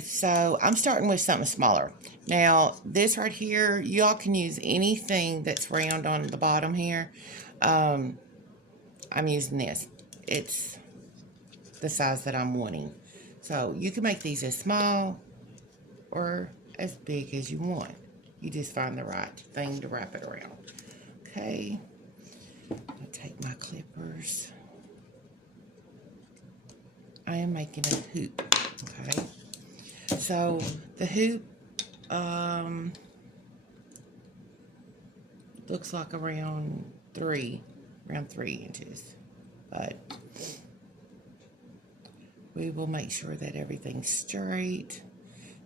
So I'm starting with something smaller. Now, this right here, y'all can use anything that's round on the bottom here. Um, I'm using this. It's the size that I'm wanting. So you can make these as small or as big as you want. You just find the right thing to wrap it around. Okay, I'll take my clippers. I am making a hoop. Okay, so the hoop looks like around 3 inches, but we will make sure that everything's straight.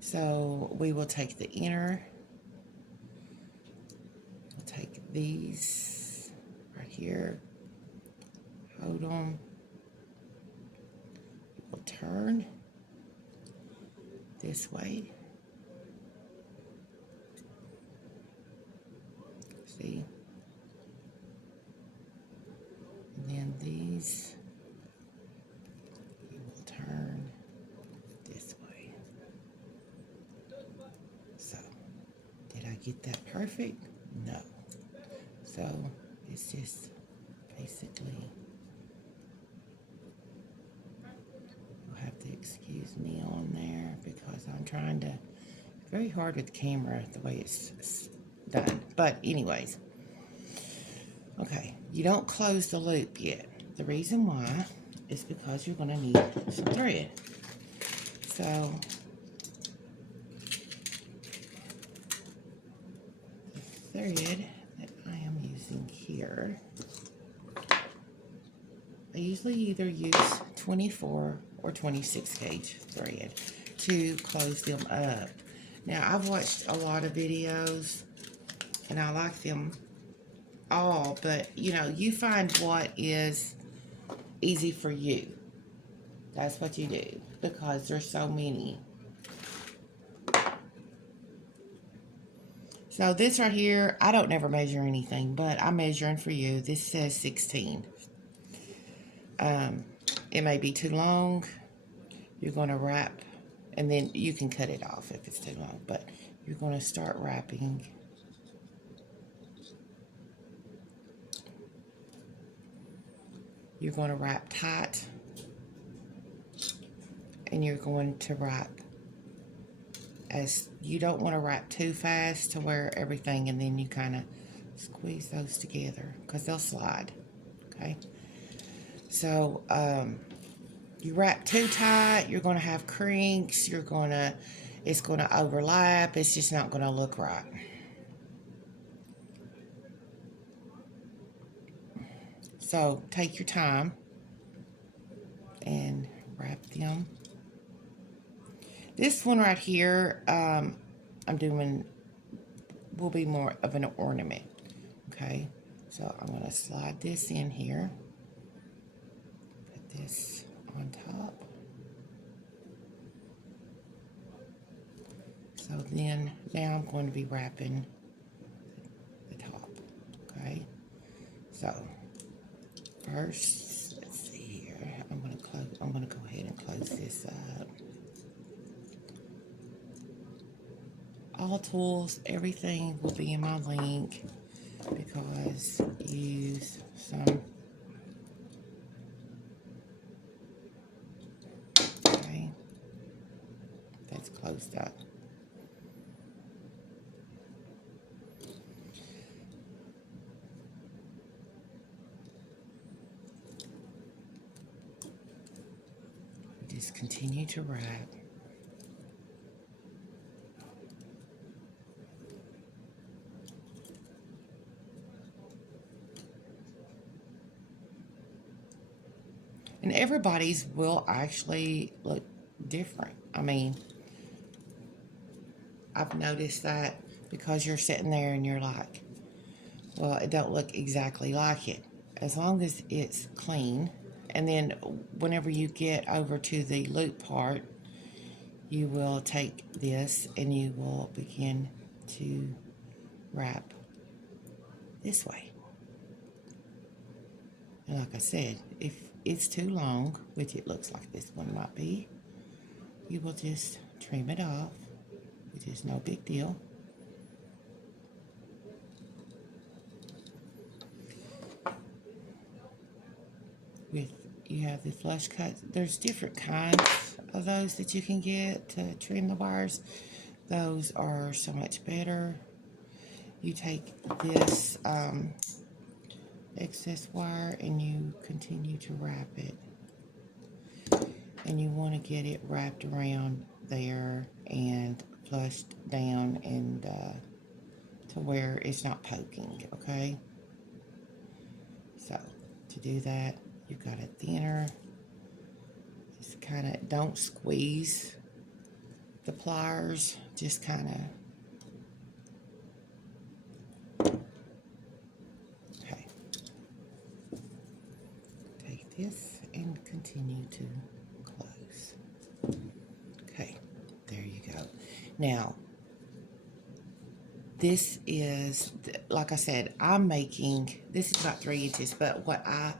So we will take the inner, we'll take these right here, hold them, we'll turn this way, see, and then these you will turn this way. So did I get that perfect? No. So it's just basically, you'll have to excuse me on there because I'm trying to, very hard with the camera the way it's done. But anyways, okay, you don't close the loop yet. The reason why is because you're going to need some thread. So the thread that I am using here, I usually either use 24 or 26 gauge thread to close them up. Now, I've watched a lot of videos and I like them all, but you know, you find what is easy for you. That's what you do, because there's so many. So this right here, I don't never measure anything, but I'm measuring for you. This says 16. It may be too long. You're going to wrap, and then you can cut it off if it's too long, but you're going to start wrapping. You're going to wrap tight, and you're going to wrap as, you don't want to wrap too fast to where everything, and then you kind of squeeze those together because they'll slide. Okay, so you wrap too tight, you're going to have crinks, it's going to overlap, it's just not going to look right. So take your time and wrap them. This one right here, I'm doing, will be more of an ornament. Okay, so I'm going to slide this in here, put this on top. So then, now I'm going to be wrapping the top. Okay, so first, let's see here. I'm going to go ahead and close this up. All tools, everything will be in my link, because use some. Okay, that's closed up. Just continue to wrap. And everybody's will actually look different. I mean, I've noticed that, because you're sitting there and you're like, well, it don't look exactly like it. As long as it's clean. And then whenever you get over to the loop part, you will take this and you will begin to wrap this way. And like I said, if it's too long, which it looks like this one might be, you will just trim it off, which is no big deal. With you have the flush cut. There's different kinds of those that you can get to trim the wires. Those are so much better. You take this excess wire and you continue to wrap it. And you want to get it wrapped around there and flushed down and to where it's not poking, okay? So to do that, you've got a thinner. Just kind of don't squeeze the pliers, just kind of, okay. Take this and continue to close. Okay, there you go. Now, this is, like I said, I'm making, this is about 3 inches, but what I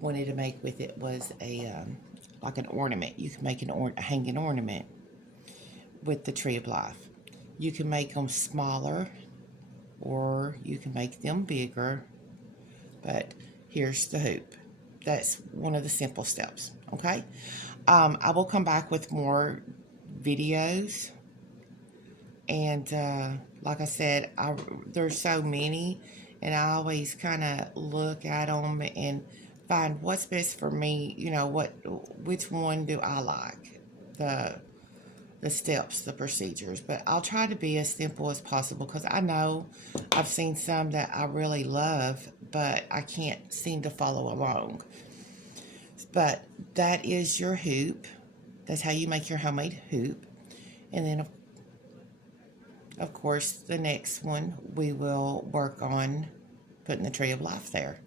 wanted to make with it was a, like an ornament. You can make a hanging ornament with the Tree of Life. You can make them smaller or you can make them bigger, but here's the hoop. That's one of the simple steps, okay? I will come back with more videos, and like I said, there's so many, and I always kind of look at them and find what's best for me, you know, which one do I like, the steps, the procedures. But I'll try to be as simple as possible because I know I've seen some that I really love, but I can't seem to follow along. But that is your hoop. That's how you make your homemade hoop. And then, of course, the next one we will work on putting the Tree of Life there.